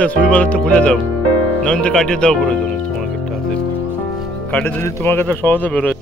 তো সুই বাজার তো খুলে দাও, নইলে তো কাটিয়ে দাও করে জন্য তোমার একটা আছে, কাটিয়ে দিলে তোমার কাছে সহজে বেরোয়।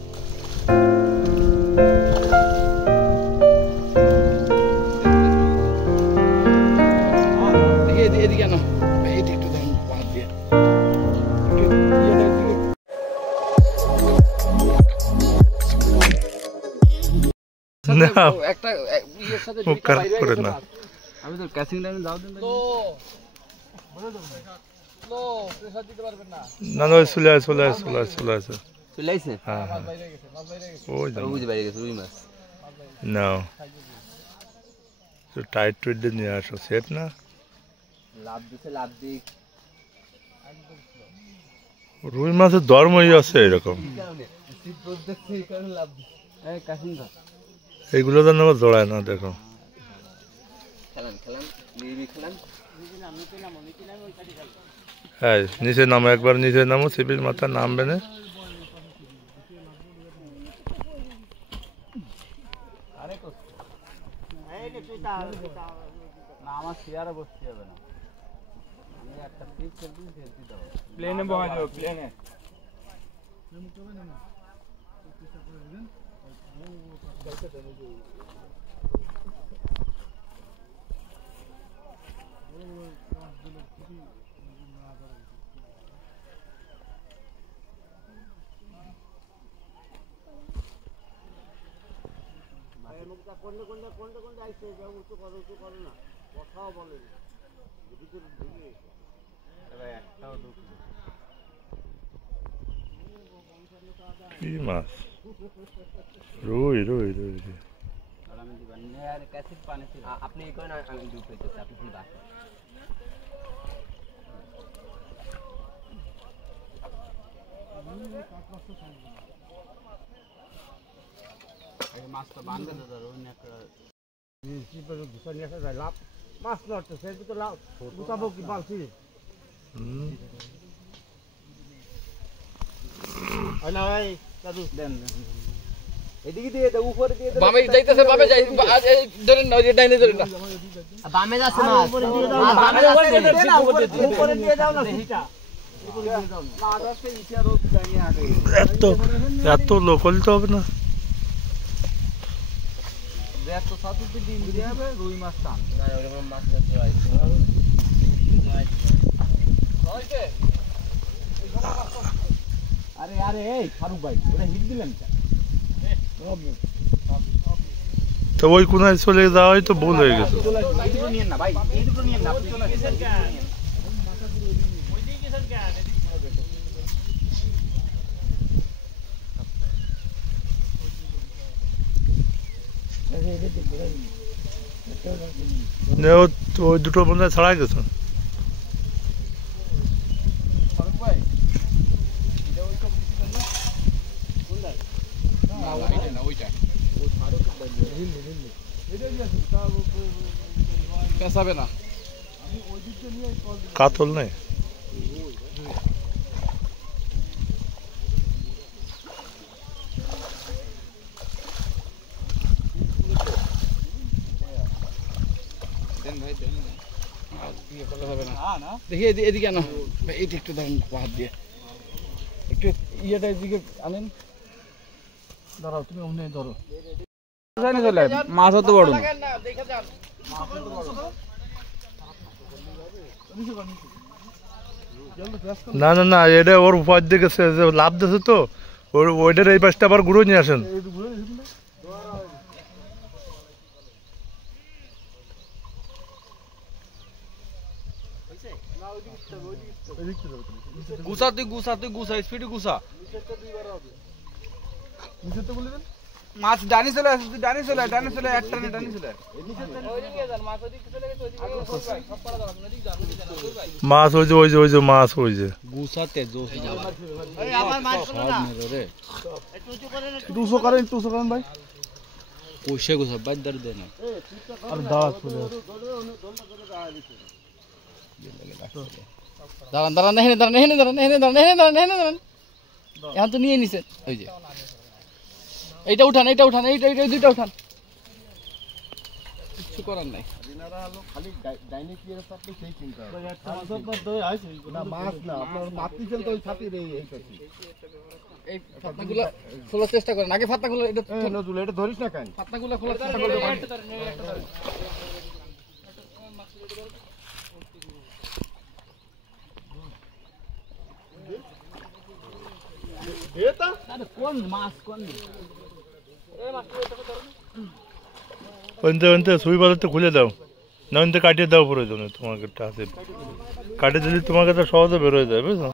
রুই মাছের ধর্মই আছে এরকম, এইগুলো তো নেওয়া জড়ায় না। দেখো হ্যাঁ, নিচে নামো, একবার নিচে নামো, সিপির মাথা নামবে না। প্লেনে বসা যাবে, প্লেনে কি মাছ? রুই রুই রুই আপনি মাছটা বান্ধে লাভ মাছ নড়ছে সেটা তো লাভ গুছাবো কি পালছি না ভাই দাদু দেন এদিকে দিয়ে দাও, উপরে দিয়ে দাও। বামে যাইতেছে, বামে যাই, ধরেন না, ওই ডাইনে ধরেন না, বামে যাচ্ছে মাছ, বামে যাচ্ছে না, উপরে দিয়ে দাও না, সিটা উপরে দিয়ে দাও না, আদাসে ইচ্ছা রোদ দাঁড়িয়ে আগে এত লোক হলে তো হবে না। এত সাতুতে ডিম দিয়ে হবে, রুই মাছ টান না, ওরকম মাছ ধরতে হয় হইছে। আরে আরে এই ফারুক ভাই, ওটা হিট দিলেন কেন? তো ওই কোনায় চলে যাওয়াই তো ভুল হয়ে গেছে। এইটুকু নিয়েন না ভাই, এইটুকু নিয়েন না, আপনি চলে গেছেন কেন? ওই দিকে গেছেন কেন? ওই দুটো মনে হয় ছাড়াই গেছে। কাতল নেই, দেখি এদিকে আনো, এইটা একটু ধরেন হাত দিয়ে, একটু ইয়েটা এদিকে আনেন, দাঁড়াও তুমি ওখানে ধরো, চলে মাছ অত বড় না। না না এটা ওর উপায় দিকে লাভ দিয়েছে তো, ওইটার এই পাশটা আবার ঘুরে নিয়ে আসেন। গুছা তুই গুছা, তুই গুছা, স্পিডে গুছা, মাছ ডানি চলে আসে, তুই ডানি চলে, ডানি চলে, এক টানে ডানি চলে, মাছ ওই যে ওই যে ওই যে মাছ ওই যে গুছাতে জোশ ভাই, পয়সা গুছা বাদ দাঁড় দেয় না, আর দাঁড়া দাঁড়ান দাঁড়ান, এখানে দাঁড়ান, এখানে দাঁড়ান, এখানে দাঁড়ান, এখানে দাঁড়ান, এখানে দাঁড়ান, এখন তো নিয়ে নিছেন, ওই যে এইটা উঠান, এইটা উঠান, এইটা দুইটা উঠান, কিছু করার নাই। এনারা হলো খালি ডাইনে কি এর সাথে সেই চিন্তা না মাছ না আপনার মাতৃছেন তো ওই ছাতির এই কাছে এই ফাতনাগুলো খোলার চেষ্টা করেন আগে ফাতনাগুলো এটা নজরুল এটা ধরিস না কেন ফাতনাগুলো খোলার চেষ্টা করবেন এটা কোন মাছ কোন ওনতে সুই বাজারটা খুলে দাও না ওনতে কাটিয়ে দাও প্রয়োজনে তোমাকে একটা হাতে কাটিয়ে দিলে তোমাকে তো সহজে বেরোয় যায় বুঝছো।